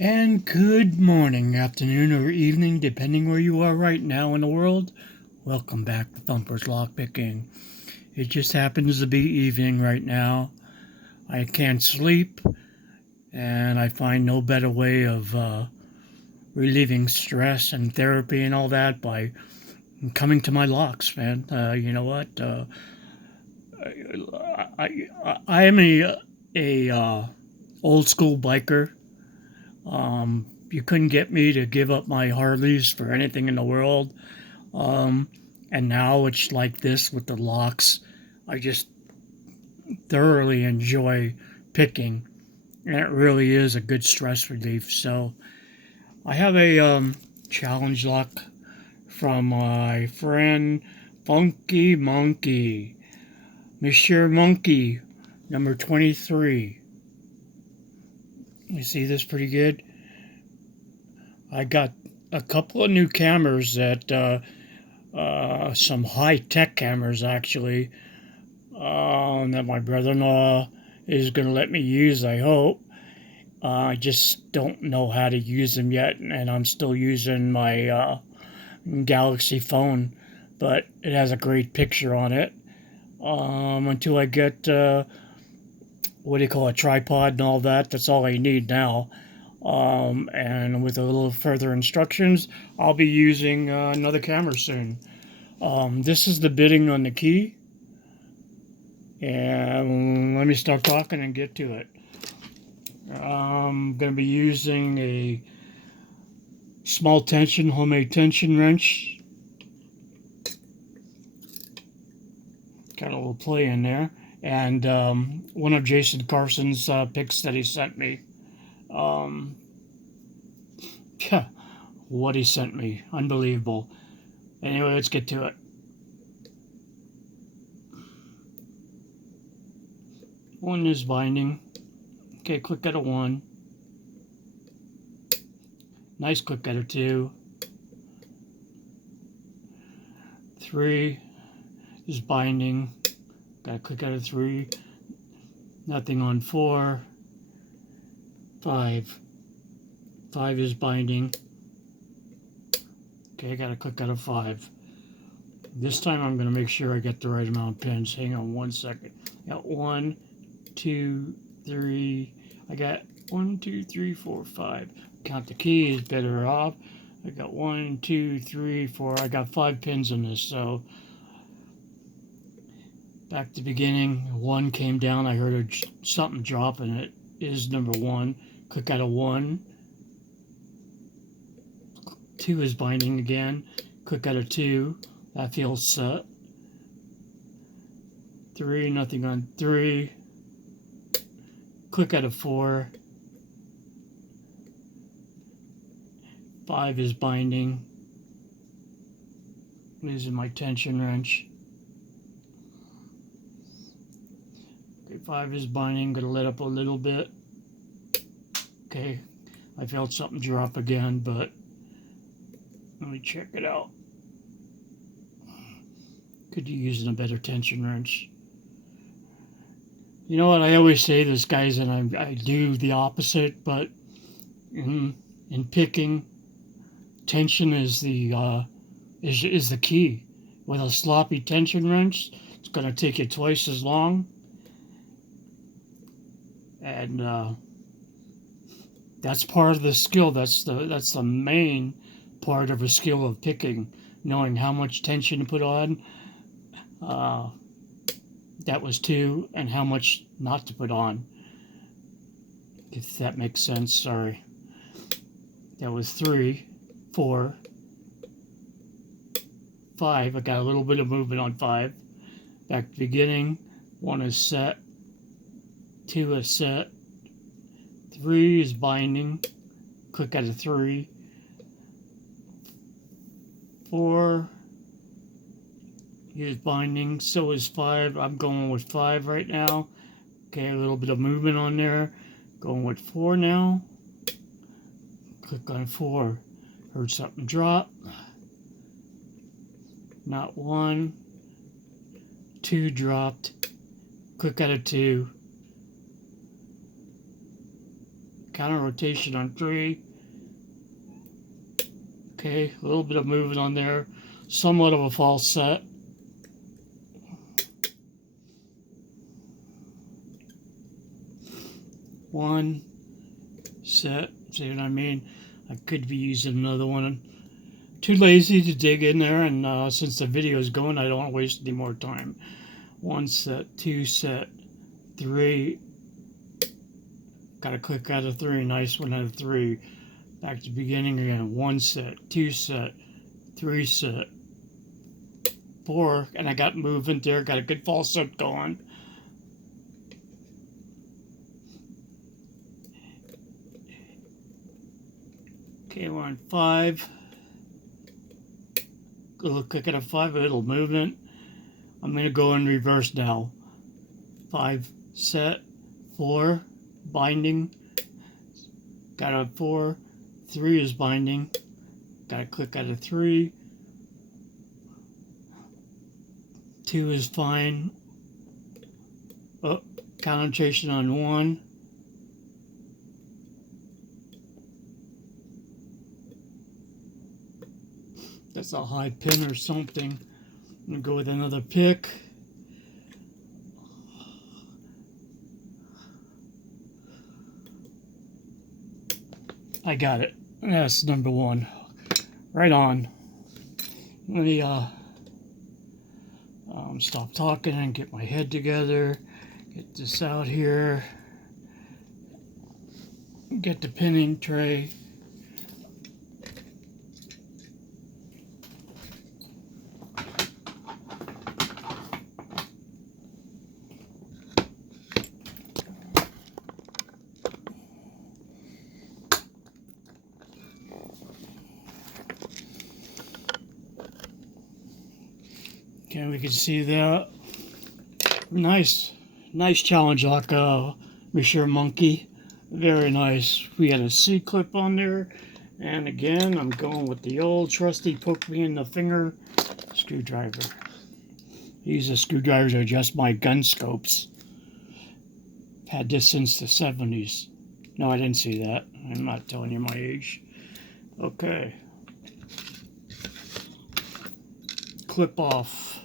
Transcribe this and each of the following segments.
And good morning, afternoon, or evening, depending where you are right now in the world. Welcome back to Thumper's Lockpicking. It just happens to be evening right now. I can't sleep, and I find no better way of relieving stress and therapy and all that by coming to my locks, man. You know what? I am a old school biker. You couldn't get me to give up my Harleys for anything in the world. Um, and now it's like this with the locks. I just thoroughly enjoy picking, and it really is a good stress relief. So I have a challenge lock from my friend Funky Monkey, Monsieur Monkey, number 23. You see this pretty good? I got a couple of new cameras that some high tech cameras actually that my brother in law is going to let me use, I hope. I just don't know how to use them yet, and I'm still using my Galaxy phone, but it has a great picture on it. Until I get, what do you call it, tripod and all that, that's all I need now. And with a little further instructions, I'll be using another camera soon. This is the bidding on the key. And let me start talking and get to it. I'm going to be using a small tension, homemade tension wrench. Got a little play in there. And one of Jason Carson's picks that he sent me. Um, yeah, what he sent me. Unbelievable. Anyway, let's get to it. One is binding. Okay, click out a 1. Nice click out a 2. 3 is binding. Got to click out a 3. Nothing on 4. 5. 5 is binding. Okay, I got to click out a 5. This time I'm going to make sure I get the right amount of pins. Hang on 1 second. Got 1, 2, 3. I got 1, 2, 3, 4, 5. Count the keys, better off. I got 1, 2, 3, 4. I got 5 pins on this, so back to the beginning. 1 came down. I heard something drop, and it is number 1. Click out a 1. 2 is binding again. Click out a 2. That feels set. 3, nothing on 3. Click out a 4. 5 is binding. Using my tension wrench. Okay, 5 is binding. Gonna let up a little bit. Okay, I felt something drop again, but let me check it out. Could be using a better tension wrench. You know what? I always say this, guys, and I do the opposite, but in picking, tension is the key. With a sloppy tension wrench, it's going to take you twice as long, and that's part of the skill. That's the main part of a skill of picking, knowing how much tension to put on. That was 2, and how much not to put on. If that makes sense, sorry. That was 3, 4, 5. I got a little bit of movement on 5. Back to the beginning. 1 is set. 2 is set. 3 is binding. Click out a 3. 4 is binding. So is 5. I'm going with 5 right now. Okay, a little bit of movement on there. Going with 4 now. Click on 4. Heard something drop. Not 1. 2 dropped. Click out a 2. counter rotation on 3. Okay, a little bit of movement on there. Somewhat of a false set. One set. See what I mean? I could be using another one. Too lazy to dig in there, and since the video is going, I don't want to waste any more time. 1 set, 2 set, 3. Got to click out of 3. Nice one out of 3. Back to the beginning again. 1 set, 2 set, 3 set, 4. And I got movement there. Got a good false set going. Okay, we're on 5. Go click at a 5, a little movement. I'm going to go in reverse now. 5 set, 4, binding. Got a 4, 3 is binding. Got to click out of 3. 2 is fine. Oh, concentration on 1. That's a high pin or something. I'm going to go with another pick. I got it. That's number 1. Right on. Let me stop talking and get my head together. Get this out here. Get the pinning tray. Okay, we can see that. Nice challenge, like Monsieur Monkey. Very nice. We had a C-clip on there, and again, I'm going with the old trusty poke me in the finger screwdriver. These are screwdrivers are just my gun scopes. Had this since the 70s. No, I didn't see that. I'm not telling you my age. Okay. Clip off.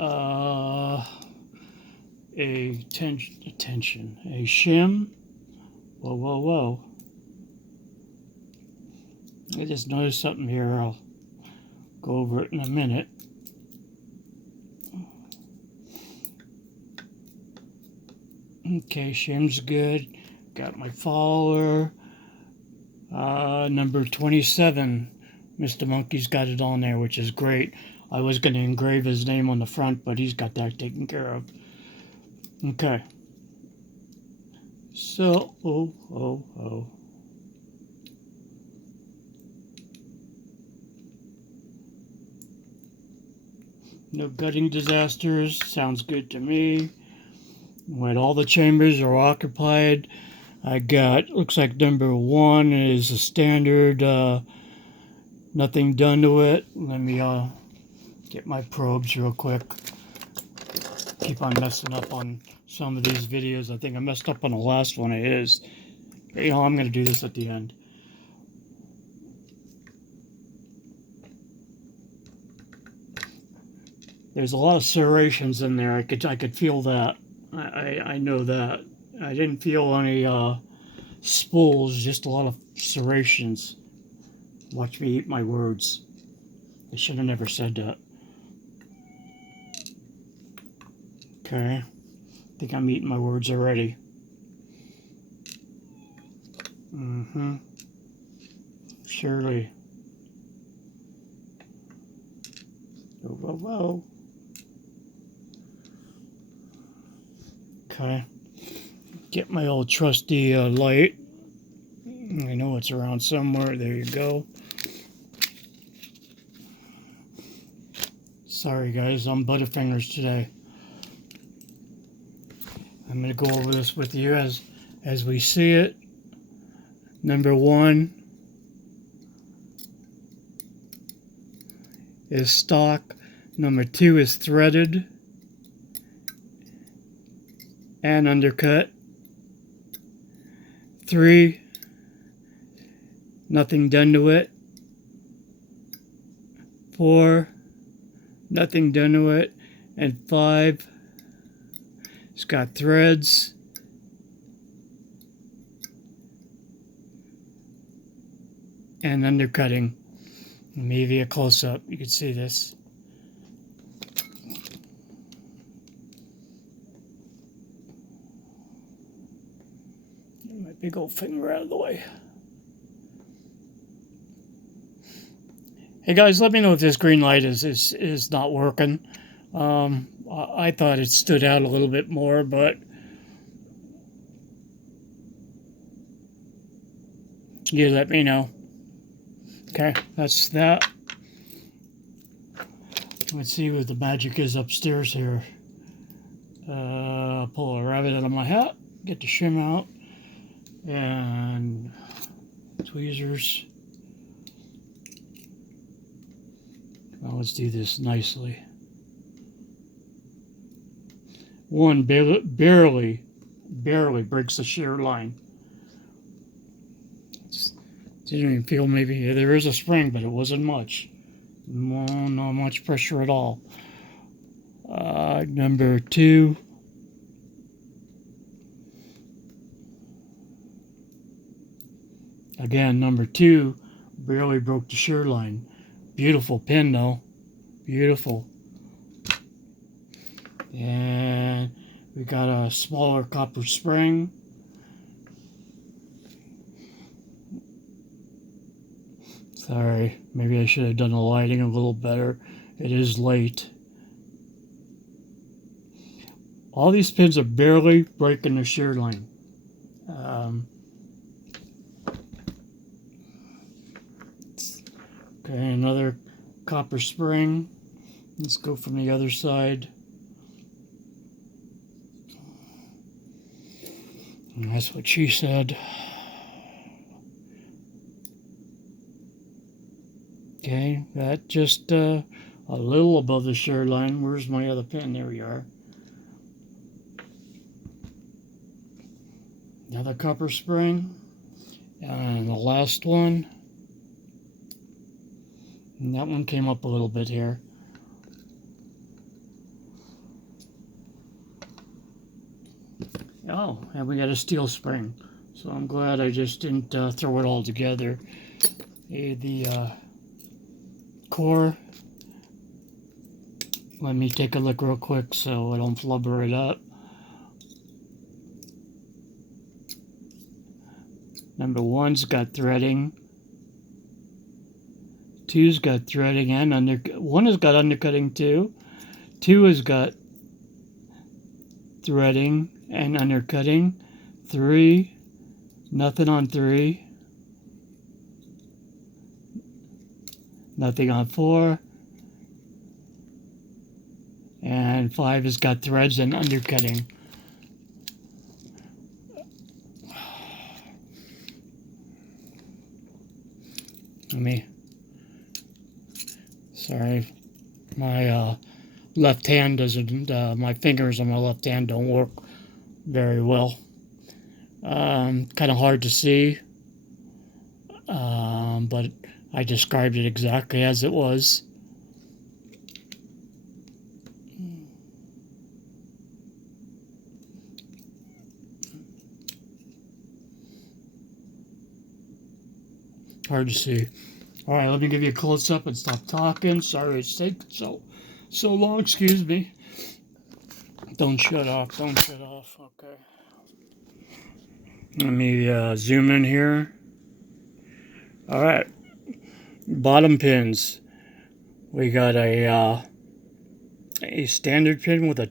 A shim. Whoa. I just noticed something here. I'll go over it in a minute. Okay, shim's good. Got my follower. Number 27. Mr. Monkey's got it on there, which is great. I was going to engrave his name on the front, but he's got that taken care of. Okay. So, no gutting disasters. Sounds good to me. When all the chambers are occupied, I got, looks like number 1 is a standard, nothing done to it. Let me get my probes real quick. Keep on messing up on some of these videos. I think I messed up on the last one of his. You know, I'm going to do this at the end. There's a lot of serrations in there. I could feel that. I know that. I didn't feel any spools, just a lot of serrations. Watch me eat my words. I should have never said that. Okay. I think I'm eating my words already. Surely. Whoa. Okay. Get my old trusty light. I know it's around somewhere. There you go. Sorry guys, I'm Butterfingers today. I'm going to go over this with you as we see it. Number 1 is stock. Number 2 is threaded and undercut. 3, nothing done to it. 4, nothing done to it. And 5, it's got threads. And undercutting. Maybe a close-up, you can see this. Get my big old finger out of the way. Hey guys, let me know if this green light is not working. I thought it stood out a little bit more, but you let me know. Okay, that's that. Let's see what the magic is upstairs here. Pull a rabbit out of my hat, get the shim out, and tweezers. Now let's do this nicely. One barely breaks the shear line. Didn't even feel maybe there is a spring, but it wasn't much. Not much pressure at all. Number 2. Again, number 2 barely broke the shear line. Beautiful pin though. Beautiful. And we got a smaller copper spring. Sorry, maybe I should have done the lighting a little better. It is late. All these pins are barely breaking the shear line. Okay, another copper spring. Let's go from the other side. And that's what she said. Okay, that just a little above the shear line. Where's my other pin? There we are. Another copper spring. And the last one. And that one came up a little bit here. Oh, and we got a steel spring. So I'm glad I just didn't throw it all together. The core. Let me take a look real quick so I don't flubber it up. Number 1's got threading. 2's got threading and 1 has got undercutting too. 2 has got threading and undercutting. 3, nothing on 3. Nothing on 4. And 5 has got threads and undercutting. Sorry, my left hand doesn't, my fingers on my left hand don't work very well. Kind of hard to see, but I described it exactly as it was. Hard to see. All right, let me give you a close-up and stop talking. Sorry it's taking so long. Excuse me. Don't shut off. Don't shut off. Okay. Let me zoom in here. All right. Bottom pins. We got a standard pin with a.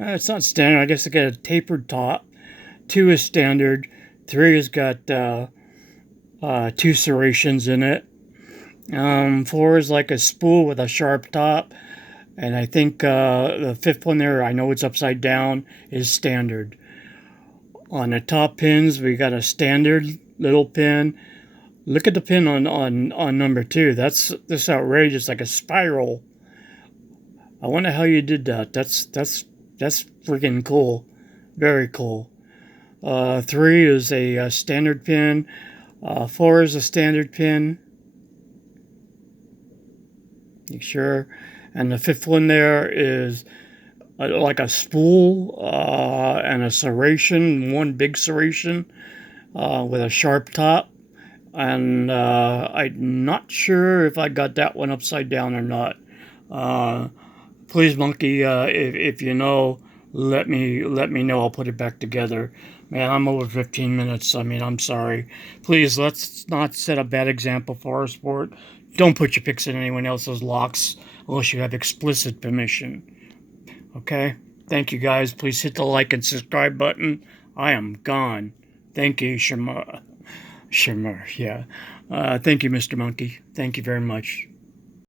It's not standard. I guess it got a tapered top. 2 is standard. 3 has got 2 serrations in it. 4 is like a spool with a sharp top, and I think the 5th one there, I know it's upside down, is standard. On the top pins, we got a standard little pin. Look at the pin on number 2. That's outrageous, like a spiral. I wonder how you did that. That's freaking cool, very cool. 3 is a standard pin. 4 is a standard pin. Make sure. And the 5th one there is like a spool and a serration, one big serration with a sharp top. And I'm not sure if I got that one upside down or not. Please, Monkey, if you know, let me know. I'll put it back together. Man, I'm over 15 minutes. I mean, I'm sorry. Please, let's not set a bad example for our sport. Don't put your pics in anyone else's locks unless you have explicit permission. Okay? Thank you, guys. Please hit the like and subscribe button. I am gone. Thank you, Shimmer. Yeah. Thank you, Mr. Monkey. Thank you very much.